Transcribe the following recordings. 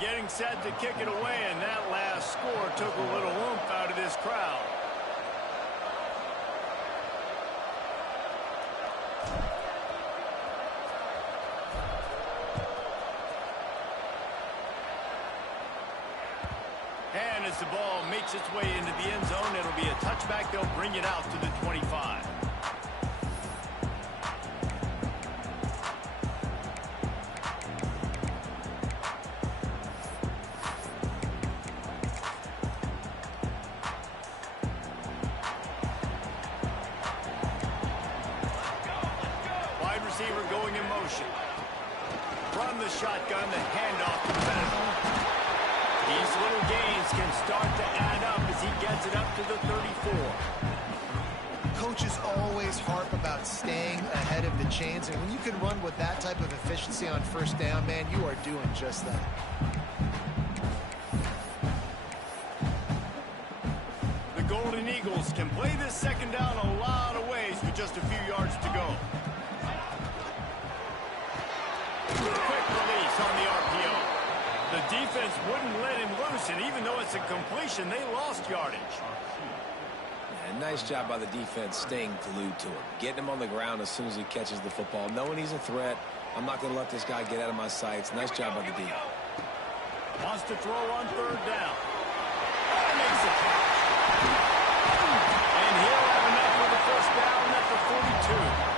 getting set to kick it away, and that last score took a little oomph out of this crowd. And as the ball makes its way into the end zone, it'll be a touchback. They'll bring it out to the 25. Wide receiver going in motion. From the shotgun, the handoff to the middle. These little gains can start to add up as he gets it up to the 34. Coaches always harp about staying ahead of the chains, and when you can run with that type of efficiency on first down, man, you are doing just that. The Golden Eagles can play this second down a lot of ways with just a few yards to go. Quick release on the RPO. The defense wouldn't let him loose, and even though it's a completion, they lost yardage. Yeah, nice job by the defense staying glued to him. Getting him on the ground as soon as he catches the football. Knowing he's a threat, I'm not going to let this guy get out of my sights. Nice job by the D. Wants to throw on third down. And makes the catch. And he'll have enough for the first down at the 42.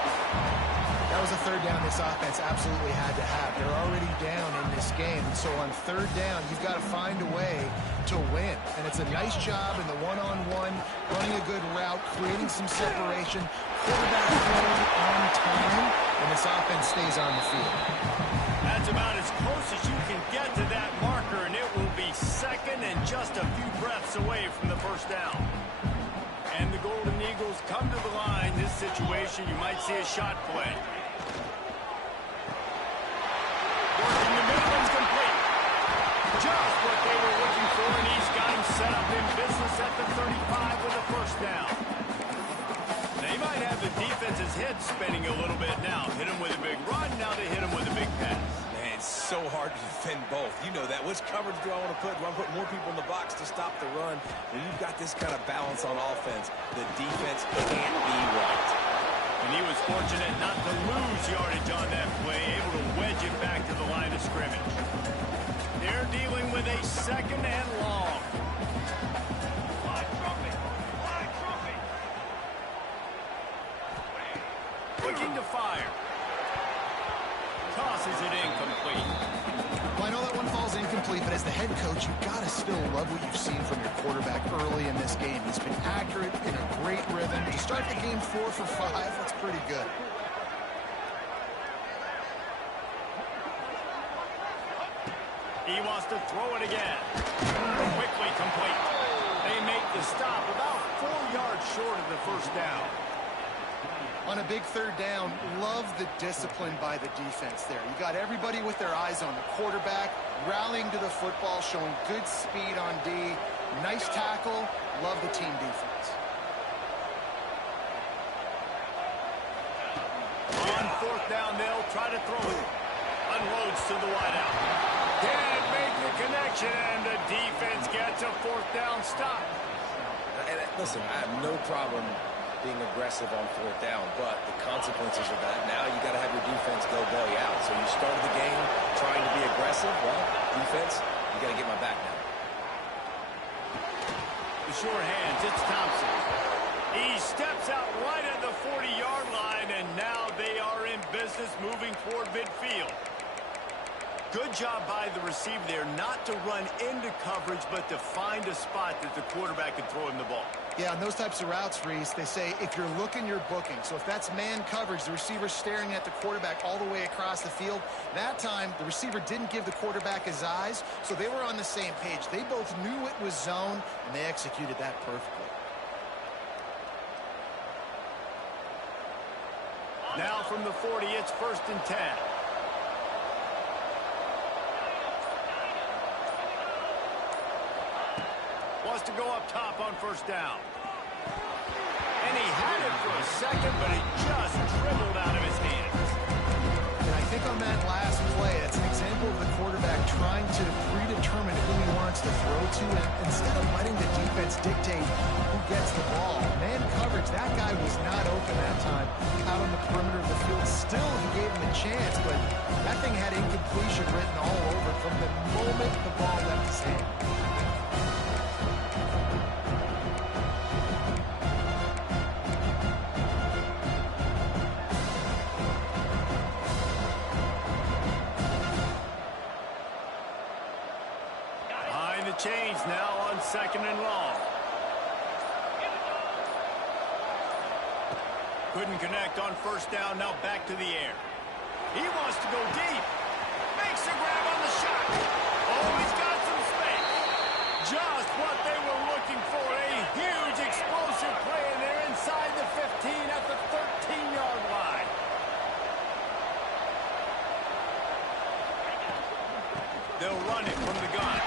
That was a third down this offense absolutely had to have. They're already down in this game, and so on third down, you've got to find a way to win. And it's a nice job in the one-on-one, running a good route, creating some separation, quarterback throwing on time, and this offense stays on the field. That's about as close as you can get to that marker, and it will be second and just a few breaths away from the first down. And the Golden Eagles come to the line. This situation, you might see a shot play. Working the middle, it's complete. Just what they were looking for, and he's got him set up in business at the 35 with a first down. They might have the defense's head spinning a little bit now. Hit him with a big run, now they hit him with a big pass. Man, it's so hard to defend both. You know that. Which coverage do I want to put? Do I put more people in the box to stop the run? When you've got this kind of balance on offense, the defense can't be right. And he was fortunate not to lose yardage on that play, able to wedge it back to the line of scrimmage. They're dealing with a second and long. Looking to fire. Tosses it incomplete. Well, I know that one falls incomplete, but as the head coach, you've got to still love what you've seen from your quarterback early in this game. He's been accurate, in a great rhythm. To start the game 4 for 5, that's pretty good. He wants to throw it again. Quickly complete. They make the stop about 4 yards short of the first down. On a big third down, love the discipline by the defense there. You got everybody with their eyes on the quarterback, rallying to the football, showing good speed on D. Nice tackle. Love the team defense. On fourth down, they'll try to throw it. Unloads to the wideout. Can't make the connection, and the defense gets a fourth down stop. And listen, I have no problem being aggressive on fourth down, but the consequences of that, now you got to have your defense go belly out. So you started the game trying to be aggressive. Well, defense, you got to get my back now. The short hands, it's Thompson. He steps out right at the 40-yard line, and now they are in business moving toward midfield. Good job by the receiver there not to run into coverage, but to find a spot that the quarterback can throw him the ball. Yeah, on those types of routes, Reese, they say if you're looking, you're booking. So if that's man coverage, the receiver's staring at the quarterback all the way across the field. That time, the receiver didn't give the quarterback his eyes, so they were on the same page. They both knew it was zone, and they executed that perfectly. Now from the 40, it's 1st and 10. Wants to go up top on first down. And he had it for a second, but it just dribbled out of his hands. And I think on that last play. That's an example of the quarterback trying to predetermine who he wants to throw to, and instead of letting the defense dictate who gets the ball. Man coverage, that guy was not open that time out on the perimeter of the field. Still, he gave him a chance, but that thing had incompletion written all over it from the moment the ball left his hand. Change now on 2nd and long. Couldn't connect on 1st down, now back to the air. He wants to go deep. Makes a grab on the shot. Oh, he's got some space. Just what they were looking for. A huge explosive play, and they're inside the 15 at the 13-yard line. They'll run it from the gun.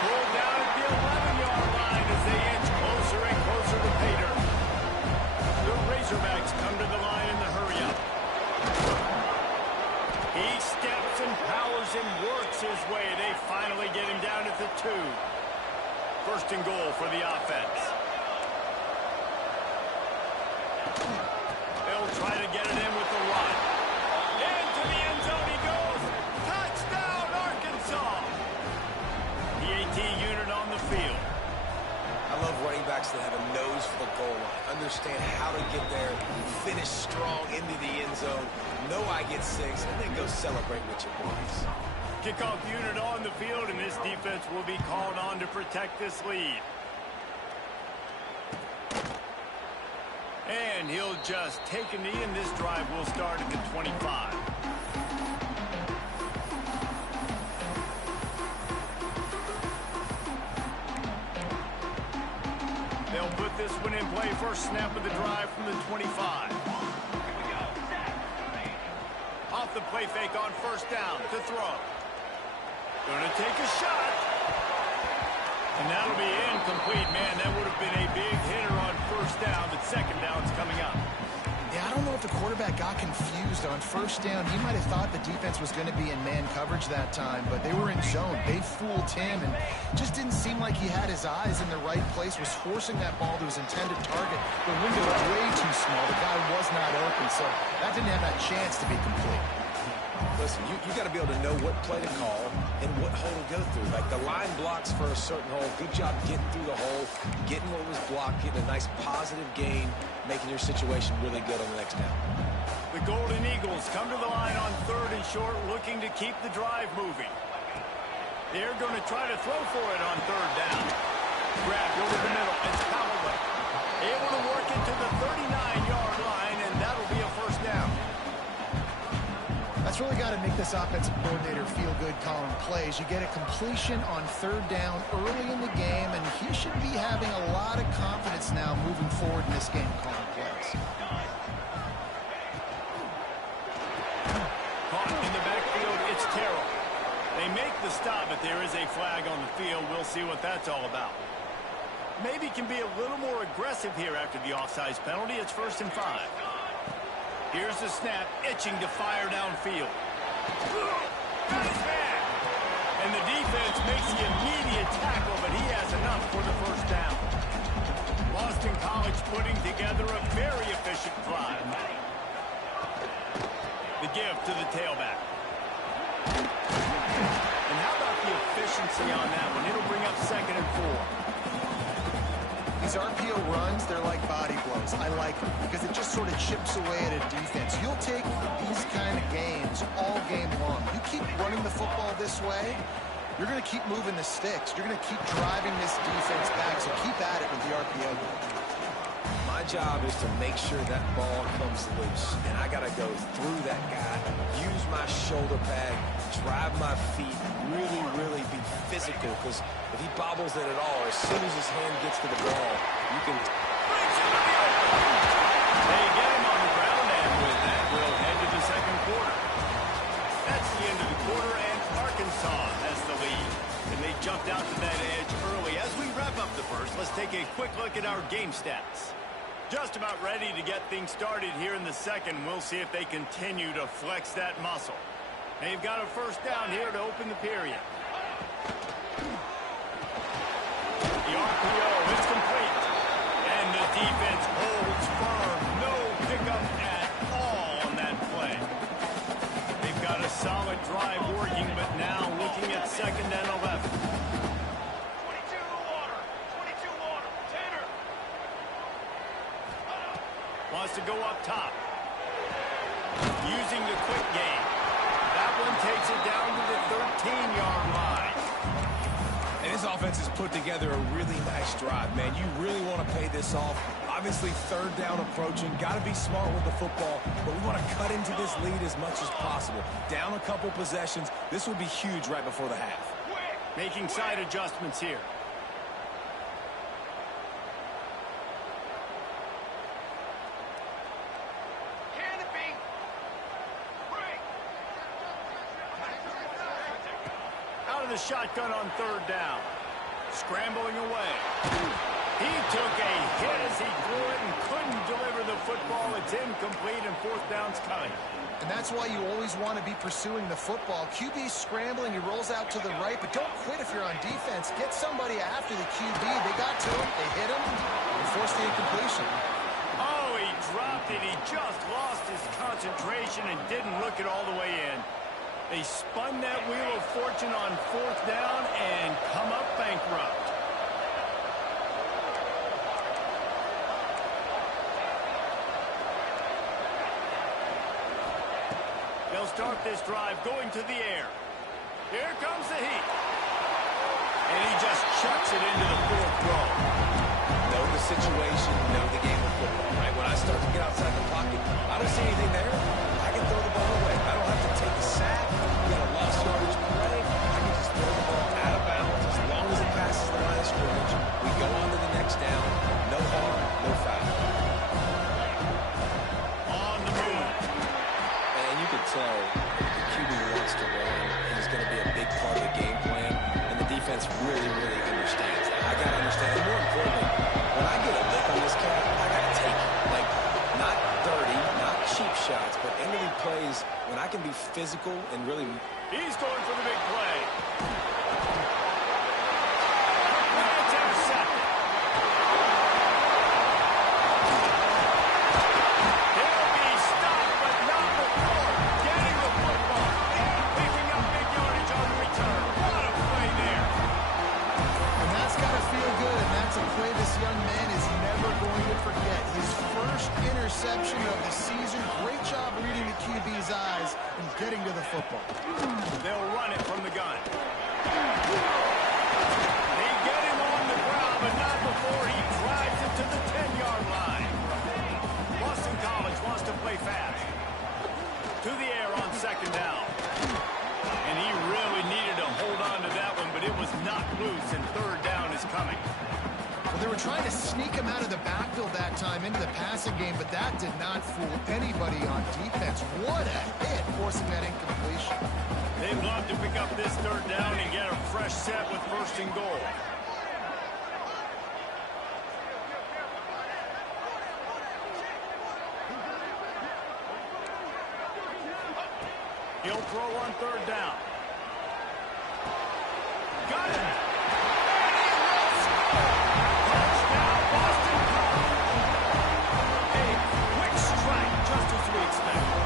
Pulled down at the 11-yard line as they inch closer and closer to Pater. The Razorbacks come to the line in the hurry-up. He steps and powers and works his way. They finally get him down at the 2. 1st and goal for the offense. They'll try to get it in with the run. Into the end zone he goes. Touchdown, Arkansas! The AT unit on the field. I love running backs that have a nose for the goal line. Understand how to get there, finish strong into the end zone, know I get 6, and then go celebrate with your boys. Kickoff unit on the field, and this defense will be called on to protect this lead. And he'll just take a knee, and this drive will start at the 25. They'll put this one in play. First snap of the drive from the 25. Off the play fake on 1st down to throw. Gonna take a shot. And that'll be incomplete. Man, that would have been a big hitter on 1st down, but 2nd down's coming up. Yeah, I don't know if the quarterback got confused on 1st down. He might have thought the defense was going to be in man coverage that time, but they were in zone. They fooled him and just didn't seem like he had his eyes in the right place, was forcing that ball to his intended target. The window was way too small. The guy was not open, so that didn't have that chance to be complete. Listen, you got to be able to know what play to call and what hole to go through. Like the line blocks for a certain hole. Good job getting through the hole, getting what was blocked, getting a nice positive gain, making your situation really good on the next down. The Golden Eagles come to the line on 3rd and short, looking to keep the drive moving. They're going to try to throw for it on 3rd down. Grabbed over the middle. It's Callaway. Able to work it to the 39-yard line, and that'll be a 1st down. That's really got to make this offensive coordinator feel good calling plays. You get a completion on 3rd down early in the game, and he should be having a lot of confidence now moving forward in this game calling plays. Caught in the backfield, it's Terrell. They make the stop, but there is a flag on the field. We'll see what that's all about. Maybe can be a little more aggressive here after the offsides penalty. It's 1st and 5. Here's the snap, itching to fire downfield. Got his man. And the defense makes the immediate tackle, but he has enough for the 1st down. Boston College putting together a very efficient drive. The give to the tailback. And how about the efficiency on that one? It'll bring up 2nd and 4. These RPO runs, they're like body blows. I like them because it just sort of chips away at a defense. You'll take these kind of games all game long. You keep running the football this way, you're going to keep moving the sticks. You're going to keep driving this defense back, so keep at it with the RPO. My job is to make sure that ball comes loose, and I got to go through that guy, use my shoulder pad, drive my feet, really be physical, because if he bobbles it at all, as soon as his hand gets to the ball, you can... They get him on the ground, and with that, we'll head to the 2nd quarter. That's the end of the quarter, and Arkansas has the lead. And they jumped out to that edge early. As we wrap up the first, let's take a quick look at our game stats. Just about ready to get things started here in the 2nd. We'll see if they continue to flex that muscle. They've got a first down here to open the period. The RPO is complete. And the defense holds firm. No pickup at all on that play. They've got a solid drive working, but now looking at 2nd and 11. 22 water. 22 water. Tanner. Wants to go up top. Using the quick game. That one takes it down to the 13-yard line. And this offense has put together a really nice drive, man. You really want to pay this off. Obviously, 3rd down approaching. Got to be smart with the football, but we want to cut into this lead as much as possible. Down a couple possessions. This would be huge right before the half. Making side adjustments here. Canopy. Break. Out of the shotgun on 3rd down. Scrambling away. He took a hit as he threw it and couldn't deliver the football. It's incomplete and 4th down's coming. And that's why you always want to be pursuing the football. QB's scrambling, he rolls out to the right, but don't quit if you're on defense. Get somebody after the QB. They got to him, they hit him, and forced the incompletion. Oh, he dropped it. He just lost his concentration and didn't look it all the way in. They spun that wheel of fortune on 4th down and come up bankrupt. They'll start this drive going to the air. Here comes the heat. And he just chucks it into the 4th row. Know the situation, know the game of football, right? When I start to get outside the pocket, I don't see anything there. I can throw the ball away. I don't have to take a sack, get a lost yardage play. I can just throw the ball out of bounds as long as it passes the line of scrimmage. We go on to the next down. No harm, no foul. On the move. And you can tell the QB wants to run, and he's going to be a big part of the game plan, and the defense really, really understands that. I got to understand, and more importantly, when I get a lick on this cat, I got to take it. Like, not dirty, not cheap shots, but end-of-the plays when I can be physical and really... He's going for the big play. It's intercepted. He'll be stopped, but not before getting the football and picking up big yardage on the return. What a play there. And that's got to feel good, and that's a play this young man is never going to forget. His first interception of the season. Great job reading the QB's eyes and getting to the football. They'll run it from the gun. They get him on the ground, but not before he drives it to the 10-yard line. Boston College wants to play fast. To the air on 2nd down. And he really needed to hold on to that one, but it was knocked loose, and 3rd down is coming. Well, they were trying to sneak him out of the backfield that time into the passing game, but that did not fool anybody on defense. What a hit, forcing that incompletion. They'd love to pick up this 3rd down and get a fresh set with 1st and goal. He'll throw on 3rd down. Got it. Touchdown, Boston College. A quick strike, just as we expected.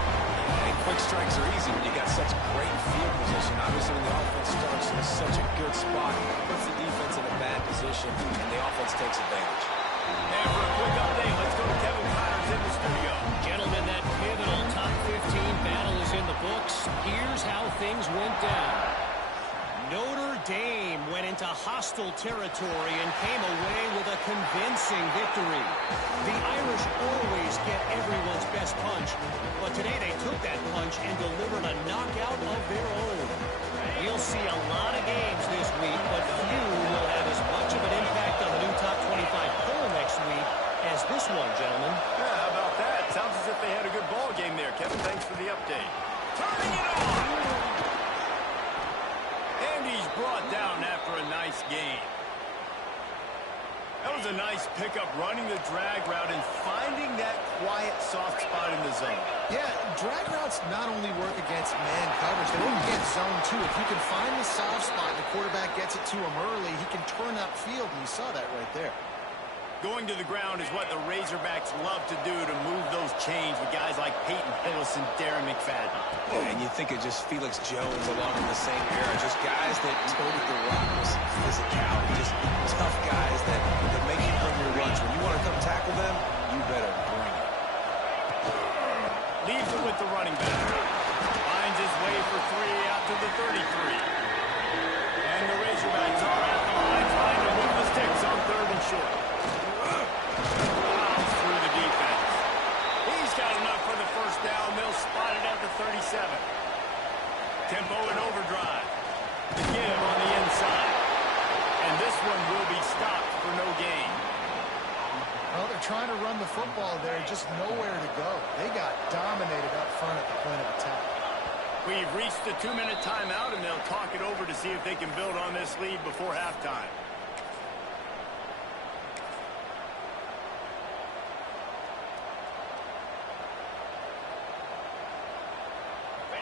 And quick strikes are easy when you got such great field position. Obviously, when the offense starts in such a good spot, it puts the defense in a bad position, and the offense takes advantage. And for a quick update, let's go to Kevin Connors in the studio. Gentlemen, that pivotal top 15 battle is in the books. Here's how things went down. Notre Dame went into hostile territory and came away with a convincing victory. The Irish always get everyone's best punch, but today they took that punch and delivered a knockout of their own. We'll see a lot of games this week, but few will have as much of an impact on the new top 25 poll next week as this one, gentlemen. Yeah, how about that? Sounds as if they had a good ball game there. Kevin, thanks for the update. Turning it on! And he's brought down after a nice game. That was a nice pickup, running the drag route and finding that quiet, soft spot in the zone. Yeah, drag routes not only work against man coverage, they work against zone too. If you can find the soft spot, the quarterback gets it to him early, he can turn upfield, and you saw that right there. Going to the ground is what the Razorbacks love to do to move those chains with guys like Peyton Hillis and Darren McFadden. Yeah, and you think of just Felix Jones along in the same era, just guys that toted the rock with some physicality, just tough guys that make you bring your lunch. When you want to come tackle them, you better bring it. Leaves it with the running back. Finds his way for 3 out to the 33. And the Razorbacks are at the line trying to move the sticks on 3rd and short. Plows through the defense. He's got enough for the first down. They'll spot it at the 37. Tempo and overdrive. The give on the inside. And this one will be stopped for no gain. Well, they're trying to run the football there, just nowhere to go. They got dominated up front at the point of attack. We've reached the 2-minute timeout, and they'll talk it over to see if they can build on this lead before halftime.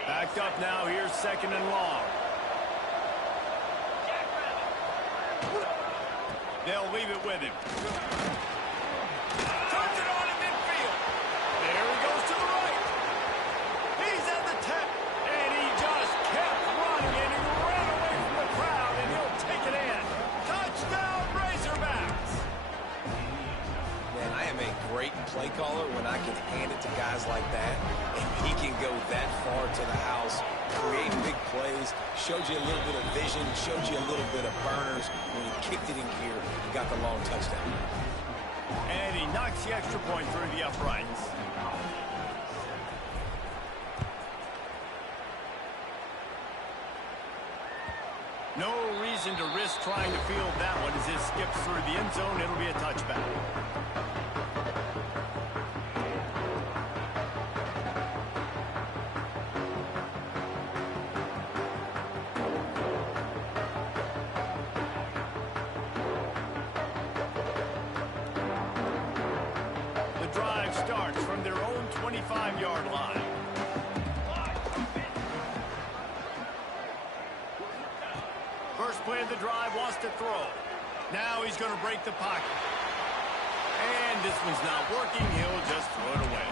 Backed up now. Here's 2nd and long. They'll leave it with him. Turns it on in midfield. There he goes to the right. He's at the 10. And he just kept running, and he ran away from the crowd, and he'll take it in. Touchdown, Razorbacks. Man, I am a great play caller when I can hand it to guys like that, and he can go that far to the house, create big plays, showed you a little bit of vision, showed you a little bit of burners. When he kicked it in here, he got the long touchdown. And he knocks the extra point through the uprights. No reason to risk trying to field that one as it skips through the end zone. It'll be a touchback. The drive starts from their own 25-yard line. First play of the drive, wants to throw. Now he's going to break the pocket. And this one's not working. He'll just throw it away.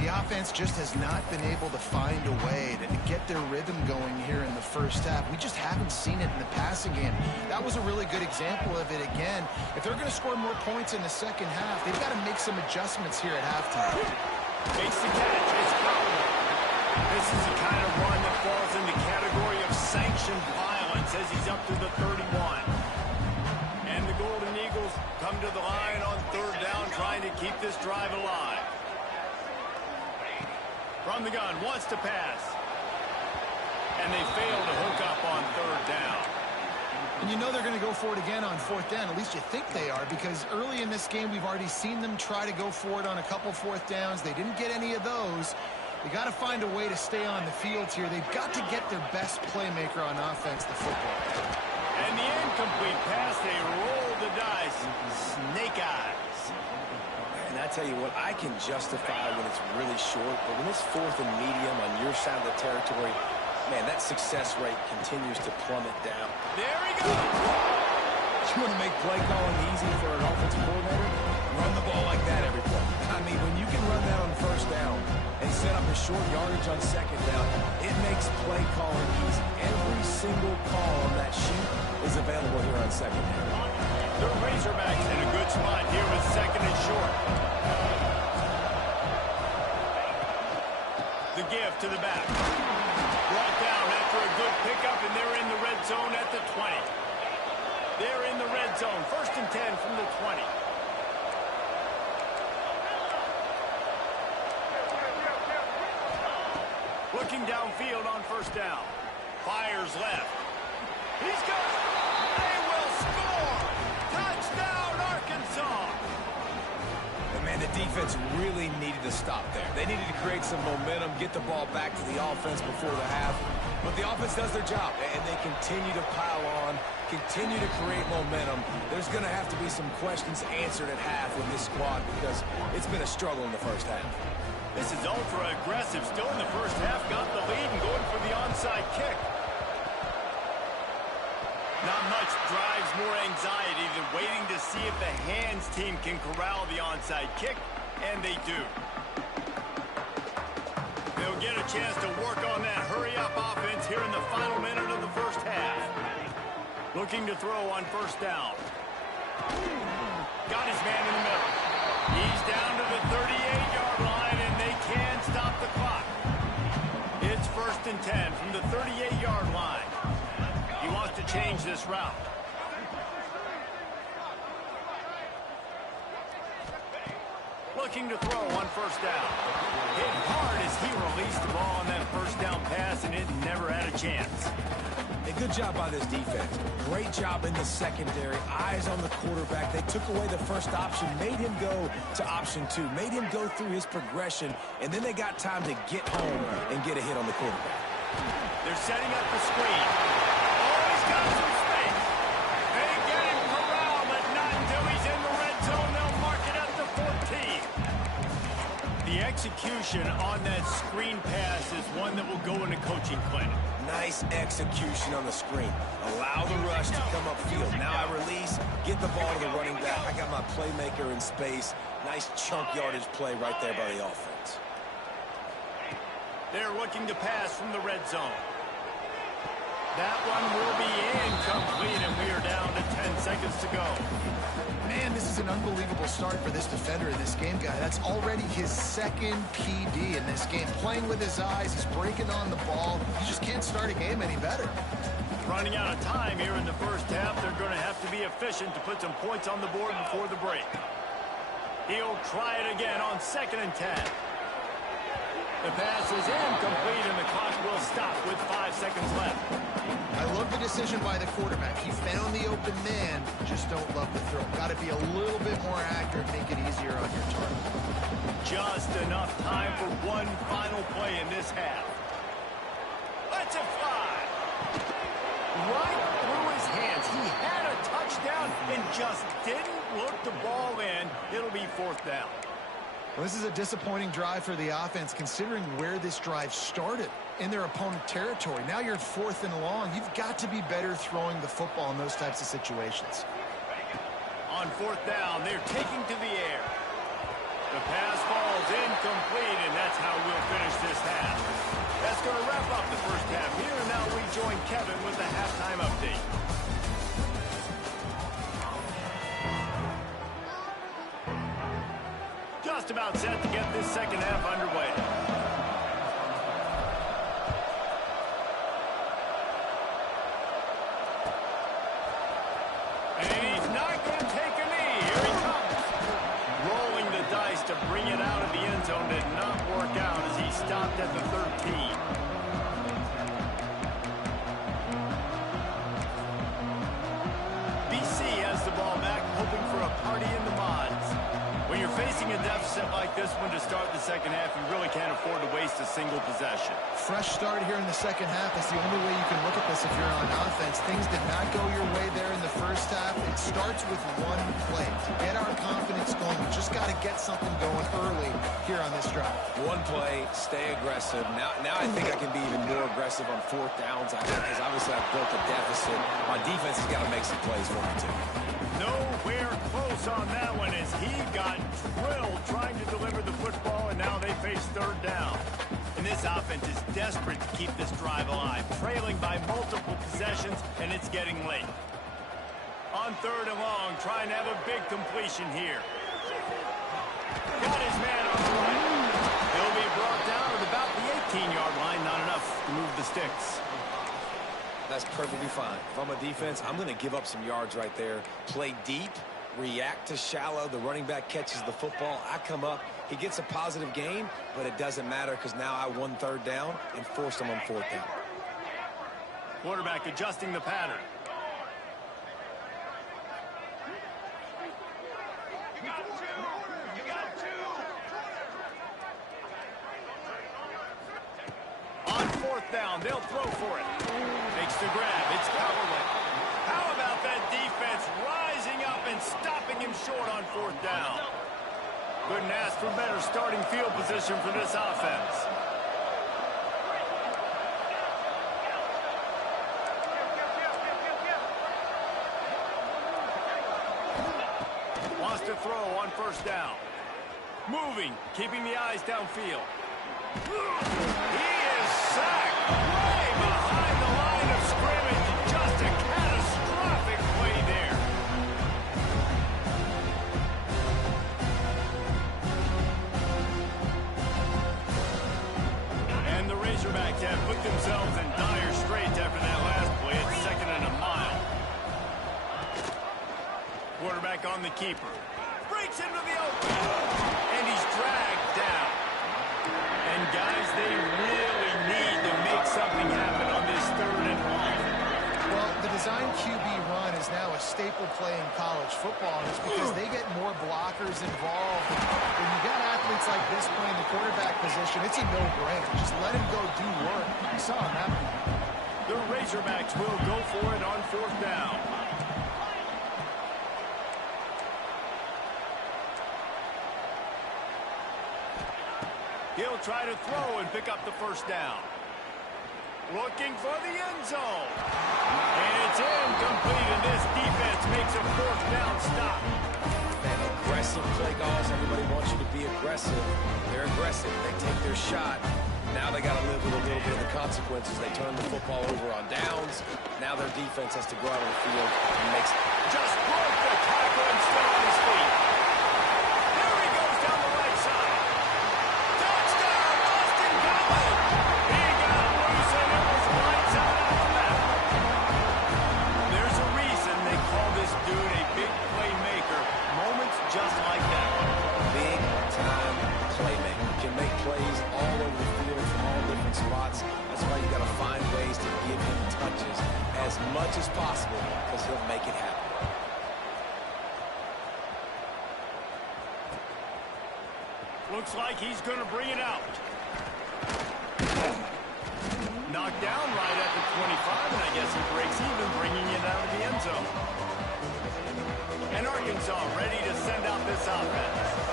The offense just has not been able to find a way to get their rhythm going here in the first half. We just haven't seen it in the passing game. That was a really good example of it again. If they're going to score more points in the second half, they've got to make some adjustments here at halftime. Makes the catch. It's Crowder. This is the kind of run that falls in the category of sanctioned violence as he's up to the 31. And the Golden Eagles come to the line on 3rd down, trying to keep this drive alive. From the gun, wants to pass. And they fail to hook up on 3rd down. And you know they're going to go for it again on 4th down. At least you think they are, because early in this game we've already seen them try to go for it on a couple 4th downs. They didn't get any of those. They got to find a way to stay on the field here. They've got to get their best playmaker on offense, the football. And the incomplete pass, they roll the dice. Snake eyes. And I tell you what, I can justify when it's really short, but when it's 4th and medium on your side of the territory, man, that success rate continues to plummet down. There he goes. You want to make play calling easy for an offensive coordinator? Run the ball like that every play. I mean, when you can run that on 1st down and set up a short yardage on 2nd down, it makes play calling easy. Every single call on that sheet is available here on 2nd down. The Razorbacks in a good spot here with 2nd and short. The give to the back. Brought down after a good pickup, and they're in the red zone at the 20. They're in the red zone. 1st and 10 from the 20. Looking downfield on 1st down. Fires left. He's got it. They will score. Touchdown, Arkansas. And man, the the defense really needed to stop there. They needed to create some momentum, get the ball back to the offense before the half. But the offense does their job, and they continue to pile on, continue to create momentum. There's going to have to be some questions answered at half with this squad because it's been a struggle in the first half. This is ultra-aggressive. Still in the first half, got the lead and going for the onside kick. Not much drives more anxiety than waiting to see if the hands team can corral the onside kick, and they do. They'll get a chance to work on that hurry-up offense here in the final minute of the first half. Looking to throw on first down. Got his man in the middle. He's down to the 38-yard line, and they can stop the clock. It's 1st and 10 from the 38-yard line. He wants to change this route. Looking to throw on first down. Hit hard as he released the ball on that first down pass, and it never had a chance. A good job by this defense. Great job in the secondary. Eyes on the quarterback. They took away the first option, made him go to option 2, made him go through his progression, and then they got time to get home and get a hit on the quarterback. They're setting up the screen. Oh, he's got some space. They get him corralled, but not until he's in the red zone. They'll mark it up to 14. The execution on that screen pass is one that will go in a coaching clinic. Nice execution on the screen. Allow the rush to come upfield. Now I release, get the ball to the running back. I got my playmaker in space. Nice chunk yardage play right there by the offense. They're looking to pass from the red zone. That one will be incomplete, and we are down to 10 seconds to go. Man, this is an unbelievable start for this defender in this game, guy. That's already his second PD in this game. Playing with his eyes, he's breaking on the ball. You just can't start a game any better. Running out of time here in the first half. They're going to have to be efficient to put some points on the board before the break. He'll try it again on 2nd and 10. The pass is incomplete, and the clock will stop with 5 seconds left. I love the decision by the quarterback. He found the open man, just don't love the throw. Got to be a little bit more accurate, make it easier on your target. Just enough time for one final play in this half. Let's it fly. Right through his hands. He had a touchdown and just didn't look the ball in. It'll be 4th down. Well, this is a disappointing drive for the offense, considering where this drive started in their opponent territory. Now you're 4th and long. You've got to be better throwing the football in those types of situations. On 4th down, they're taking to the air. The pass falls incomplete, and that's how we'll finish this half. That's going to wrap up the first half here. Now we join Kevin with the halftime update. Just about set to get this second half underway. And he's not going to take a knee. Here he comes. Rolling the dice to bring it out of the end zone did not work out as he stopped at the 13. BC has the ball back, hoping for a party in the mods. When you're facing a deficit like this one to start the second half, you really can't afford to waste a single possession. Fresh start here in the second half. That's the only way you can look at this if you're on offense. Things did not go your way there in the first half. It starts with one play. To get our confidence going, we just got to get something going early here on this drive. One play, stay aggressive. Now I think I can be even more aggressive on 4th downs because obviously I've built a deficit. My defense has got to make some plays for me too. Nowhere close on that one as he got drilled trying to deliver the football, and now they face 3rd down. And this offense is desperate to keep this drive alive, trailing by multiple possessions, and it's getting late. On 3rd and long, trying to have a big completion here. Got his man on the right. He'll be brought down at about the 18-yard line, not enough to move the sticks. That's perfectly fine. If I'm a defense, I'm going to give up some yards right there. Play deep, react to shallow. The running back catches the football. I come up. He gets a positive gain, but it doesn't matter because now I won 3rd down and forced him on 4th down. Quarterback adjusting the pattern. You got 2. down. They'll throw for it. Makes the grab. It's Cowherly. How about that defense rising up and stopping him short on 4th down? Couldn't ask for better starting field position for this offense. Wants to throw on 1st down. Moving, keeping the eyes downfield. He is sacked way behind the line of scrimmage. Just a catastrophic play there. And the Razorbacks have put themselves in dire straits after that last play. It's 2nd and a mile. Quarterback on the keeper. Breaks into the open. And he's dragged down. And guys, they really need to make something happen on this 3rd and long. Well, the design QB run is now a staple play in college football, and it's because they get more blockers involved. When you got athletes like this playing the quarterback position, it's a no-brainer. Just let him go do work. You saw him happen. The Razorbacks will go for it on 4th down. He'll try to throw and pick up the 1st down. Looking for the end zone. And it's incomplete, and this defense makes a 4th down stop. Man, aggressive play calls. Everybody wants you to be aggressive. They're aggressive. They take their shot. Now they got to live with a little bit of the consequences. They turn the football over on downs. Now their defense has to go out on the field and makes... Just broke the tackle and still on his feet. There he goes down the right side. Touchdown, Boston College! He got loose and it was lights out after that. There's a reason they call this dude a big playmaker. Moments just like that. Big-time playmaker. Can make plays all over the field from all different spots. That's why you got to find ways to give him touches as much as possible because he'll make it happen. Looks like he's going to bring it out. Knocked down right at the 25, and I guess he breaks even, bringing it out of the end zone. And Arkansas ready to send out this offense.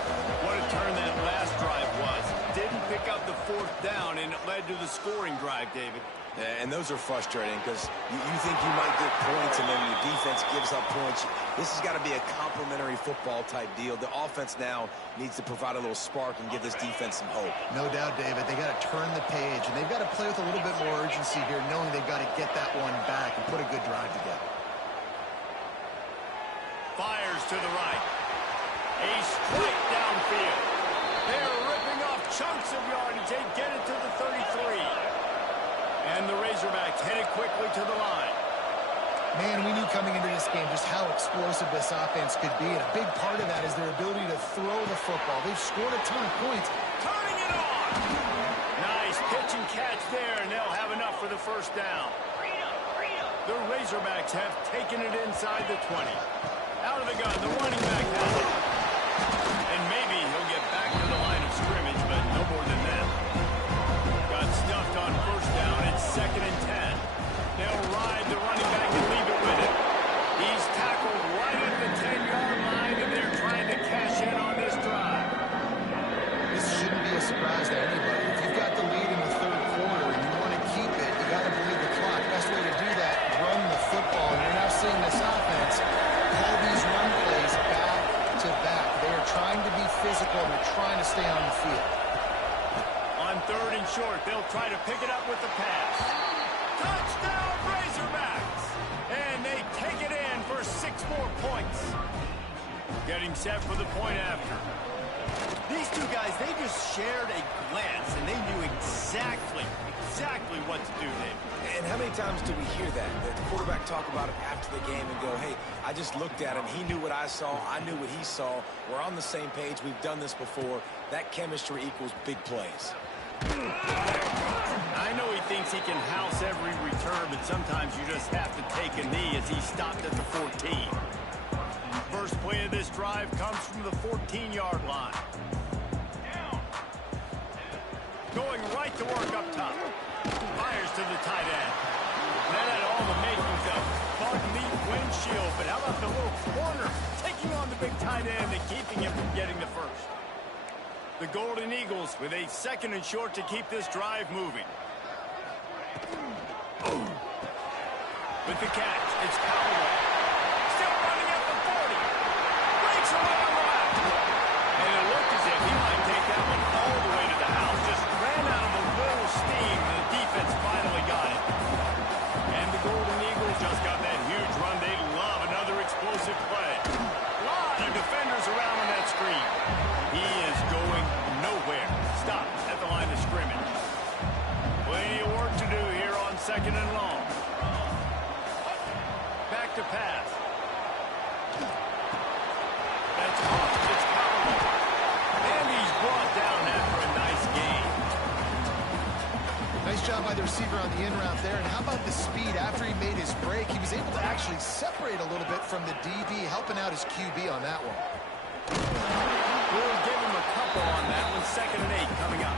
What a turn that last drive was. Didn't pick up the 4th down, and it led to the scoring drive, David. Yeah, and those are frustrating because you think you might get points and then your defense gives up points. This has got to be a complementary football type deal. The offense now needs to provide a little spark and give this defense some hope. No doubt, David. They got to turn the page, and they've got to play with a little bit more urgency here, knowing they've got to get that one back and put a good drive together. Fires to the right. A straight downfield. They're ripping off chunks of yardage. They get it to the 33. And the Razorbacks headed quickly to the line. Man, we knew coming into this game just how explosive this offense could be, and a big part of that is their ability to throw the football. They've scored a ton of points. Turning it on! Nice pitch and catch there, and they'll have enough for the 1st down. The Razorbacks have taken it inside the 20. Out of the gun, the running back has it. And maybe he'll get back to the line of scrimmage, but no more than that. Got stuffed on 1st down. It's 2nd and 10. They'll ride the running back and leave it with him. He's tackled right at the 10-yard line, and they're trying to cash in on this drive. This shouldn't be a surprise to anybody. If you've got the lead in the 3rd quarter and you want to keep it, you got to bleed the clock. Best way to do that, run the football. And you're now seeing this offense call these run plays back to back. They are trying to be physical, and they're trying to stay on the field. On 3rd and short, they'll try to pick it up with the pass. Touchdown, Razorbacks! And they take it in for 6 more points. Getting set for the point after. These two guys, they just shared a glance, and they knew exactly what to do, Dave. And how many times do we hear that? The quarterback talk about it after the game and go, hey, I just looked at him. He knew what I saw. I knew what he saw. We're on the same page. We've done this before. That chemistry equals big plays. I know he thinks he can house every return, but sometimes you just have to take a knee as he stopped at the 14. First play of this drive comes from the 14-yard line. Going right to work up top. Fires to the tight end. That had all the makings of fun meat windshield, but how about the little corner taking on the big tight end and keeping him from getting the first? The Golden Eagles with a 2nd and short to keep this drive moving. With the catch, it's Callaway. Still running at the 40. Breaks away on the left. And it looked as if he might take that one all the way to the house. Just ran out of a little steam. The defense finally got it. And the Golden Eagles just got that huge run. They love another explosive play. A lot of defenders around on that screen. He is going nowhere. Stop at the line of scrimmage. Plenty of work to do here on 2nd and long. Back to pass. That's off. It's Callaway. And he's brought down after a nice gain. Nice job by the receiver on the in route there. And how about the speed after he made his break? He was able to actually separate a little bit from the DB, helping out his QB on that one. We'll give him a couple on that one. 2nd and 8 coming up.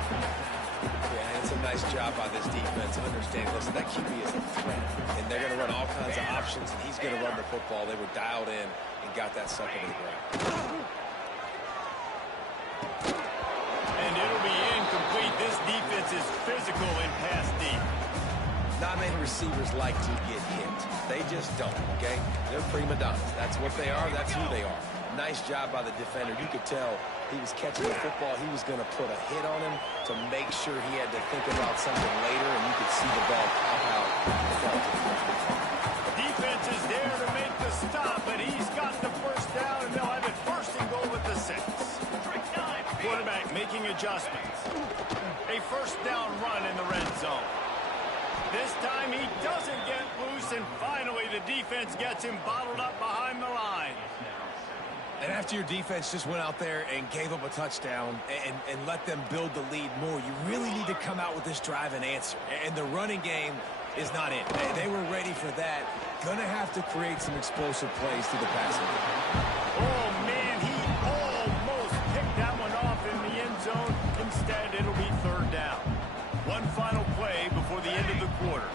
Yeah, it's a nice job by this defense. Understanding, listen, that QB is a threat. And they're going to run all kinds of options, and he's going to run the football. They were dialed in and got that sucker to the ground. And it'll be incomplete. This defense is physical and pass deep. Not many receivers like to get hit. They just don't, okay? They're prima donnas. That's what they are. That's who they are. Nice job by the defender. You could tell he was catching the football. He was going to put a hit on him to make sure he had to think about something later, and you could see the ball pop out. Defense is there to make the stop, but he's got the first down, and they'll have it 1st and goal at the 6. Quarterback making adjustments. A 1st down run in the red zone. This time he doesn't get loose, and finally the defense gets him bottled up behind the line. And after your defense just went out there and gave up a touchdown and let them build the lead more, you really need to come out with this drive and answer. And the running game is not in. They were ready for that. Going to have to create some explosive plays through the passing game. Oh, man, he almost picked that one off in the end zone. Instead, it'll be 3rd down. One final play before the end of the quarter.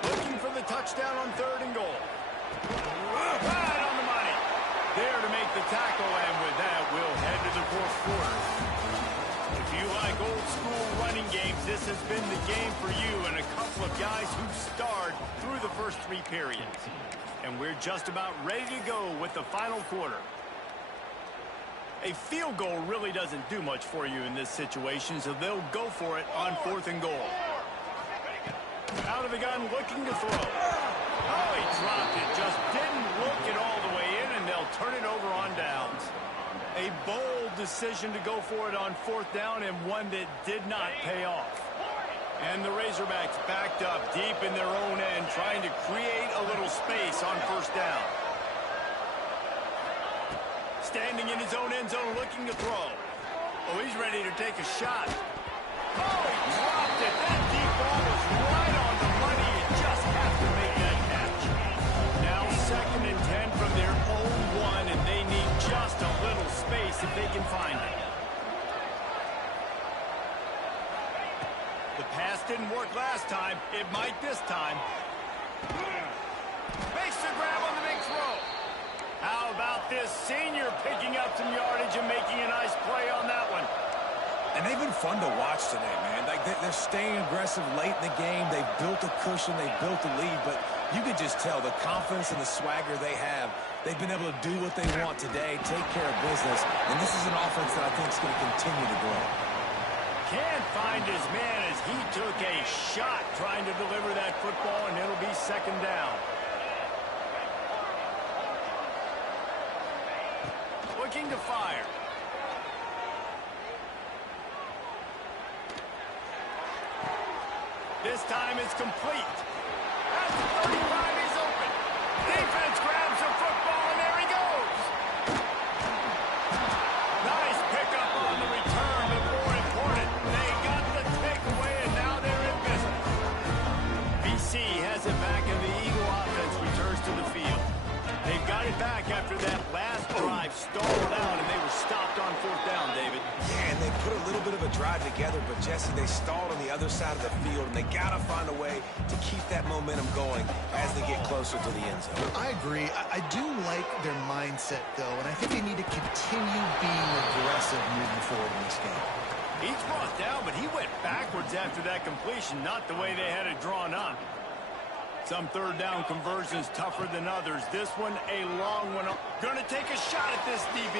Looking for the touchdown on 3rd and goal. Right on the money. There to make the tackle, and with that, we'll head to the 4th quarter. If you like old school running games, this has been the game for you and a couple of guys who starred through the first 3 periods. And we're just about ready to go with the final quarter. A field goal really doesn't do much for you in this situation, so they'll go for it on 4th and goal. Out of the gun, looking to throw. Oh, he dropped it. Just didn't look it all the way in, and they'll turn it over on downs. A bold decision to go for it on 4th down, and one that did not pay off. And the Razorbacks backed up deep in their own end, trying to create a little space on 1st down. Standing in his own end zone, looking to throw. Oh, he's ready to take a shot. Oh, he dropped it. That deep ball was right on the money. You just have to make that catch. Now 2nd and 10 from their own 1, and they need just a little space if they can find it. The pass didn't work last time. It might this time. Makes the grab on the big throw. How about this senior picking up some yardage and making a nice play on that one? And they've been fun to watch today, man. Like they're staying aggressive late in the game. They've built a cushion. They've built a lead. But you can just tell the confidence and the swagger they have. They've been able to do what they want today, take care of business. And this is an offense that I think is going to continue to grow. Can't find his man as he took a shot trying to deliver that football, and it'll be 2nd down. Looking to fire. This time it's complete. At the 35, he's open. Defense grabs the football, and there he goes. Nice pickup on the return, but more important, they got the takeaway, and now they're in business. BC has it back, and the Eagle offense returns to the field. They've got it back after that last drive stalled put a little bit of a drive together, but Jesse, they stalled on the other side of the field, and they got to find a way to keep that momentum going as they get closer to the end zone. I agree. I do like their mindset, though, and I think they need to continue being aggressive moving forward in this game. He's brought down, but he went backwards after that completion, not the way they had it drawn up. Some third down conversions tougher than others. This one, a long one. Going to take a shot at this DB.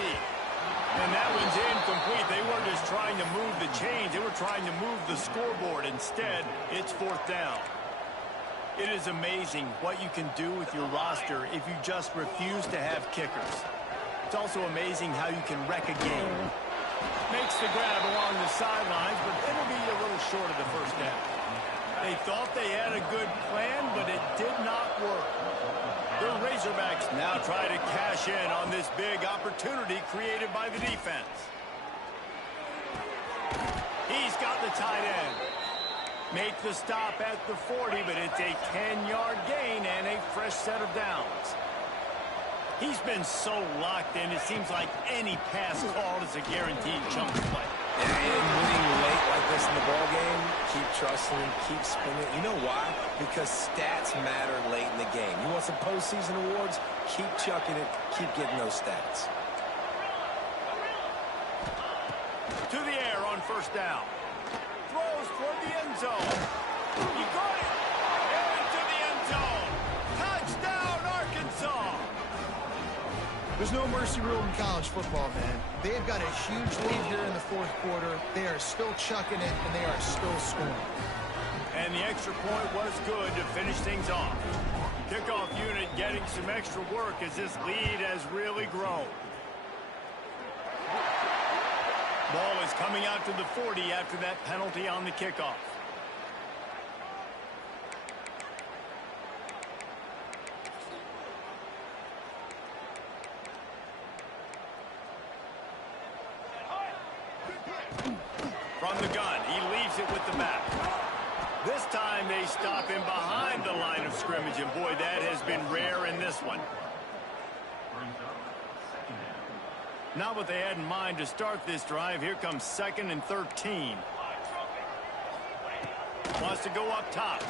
And that one's incomplete. They weren't just trying to move the chains. They were trying to move the scoreboard. Instead, it's fourth down. It is amazing what you can do with your roster if you just refuse to have kickers. It's also amazing how you can wreck a game. Makes the grab along the sidelines, but it'll be a little short of the first down. They thought they had a good plan, but it did not work. The Razorbacks now try to cash in on this big opportunity created by the defense. He's got the tight end. Make the stop at the 40, but it's a 10-yard gain and a fresh set of downs. He's been so locked in, it seems like any pass called is a guaranteed chunk play. And winning late like this in the ball game, keep trusting, keep spinning. You know why? Because stats matter late in the game. You want some postseason awards? Keep chucking it, keep getting those stats. To the air on first down. Throws toward the end zone. He got it. Into the end zone. Touchdown, Arkansas. There's no mercy rule in college football, man. They've got a huge lead here in the fourth quarter. They are still chucking it, and they are still scoring. And the extra point was good to finish things off. Kickoff unit getting some extra work as this lead has really grown. Ball is coming out to the 40 after that penalty on the kickoff. From the gun, he leaves it with the back. This time they stop him behind the line of scrimmage, and boy, that has been rare in this one. Not what they had in mind to start this drive. Here comes 2nd and 13. Wants to go up top.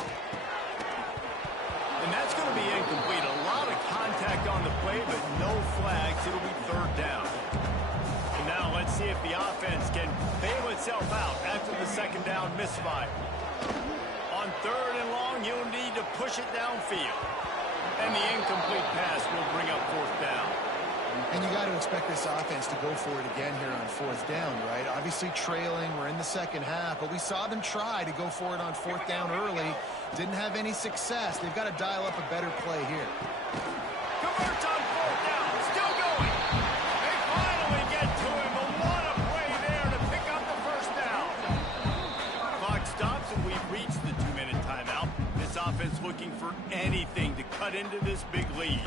And that's going to be incomplete. A lot of contact on the play, but no flags. It'll be third down. And now let's see if the offense can bail itself out after the second down misfire. On third and long, you'll need to push it downfield. And the incomplete pass will bring up fourth down. And you got to expect this offense to go for it again here on fourth down, right? Obviously trailing, we're in the second half, but we saw them try to go for it on fourth down early. Didn't have any success. They've got to dial up a better play here. Converts on fourth down, still going. They finally get to him, but what a play there to pick up the first down. Clock stops and we've reached the 2-minute timeout. This offense looking for anything to cut into this big lead.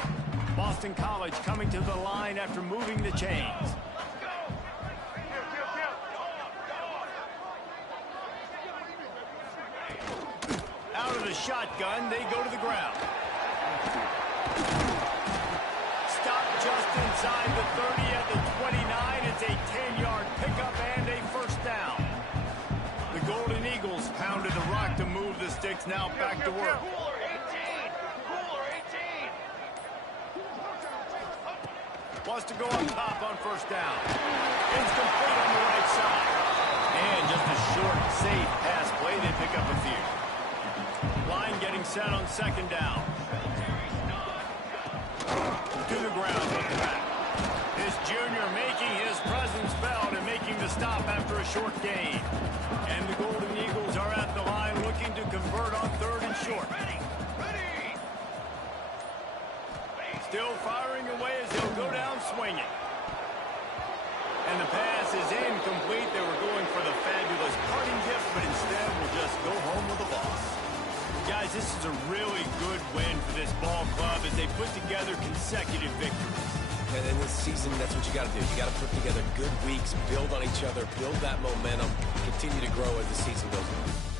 Boston College coming to the line after moving the chains. Out of the shotgun, they go to the ground. Stop just inside the 30 at the 29. It's a 10-yard pickup and a first down. The Golden Eagles pounded the rock to move the sticks. Now back to work. Wants to go up top on first down. It's complete on the right side. And just a short, safe pass play. They pick up a few. Line getting set on second down. To the ground with the back. This junior making his presence felt and making the stop after a short gain. And the Golden Eagles are at the line looking to convert on third and short. Still firing away as he'll go down swinging. And the pass is incomplete. They were going for the fabulous parting gift, but instead will just go home with a loss. Guys, this is a really good win for this ball club as they put together consecutive victories. And in this season, that's what you got to do. You got to put together good weeks, build on each other, build that momentum, continue to grow as the season goes on.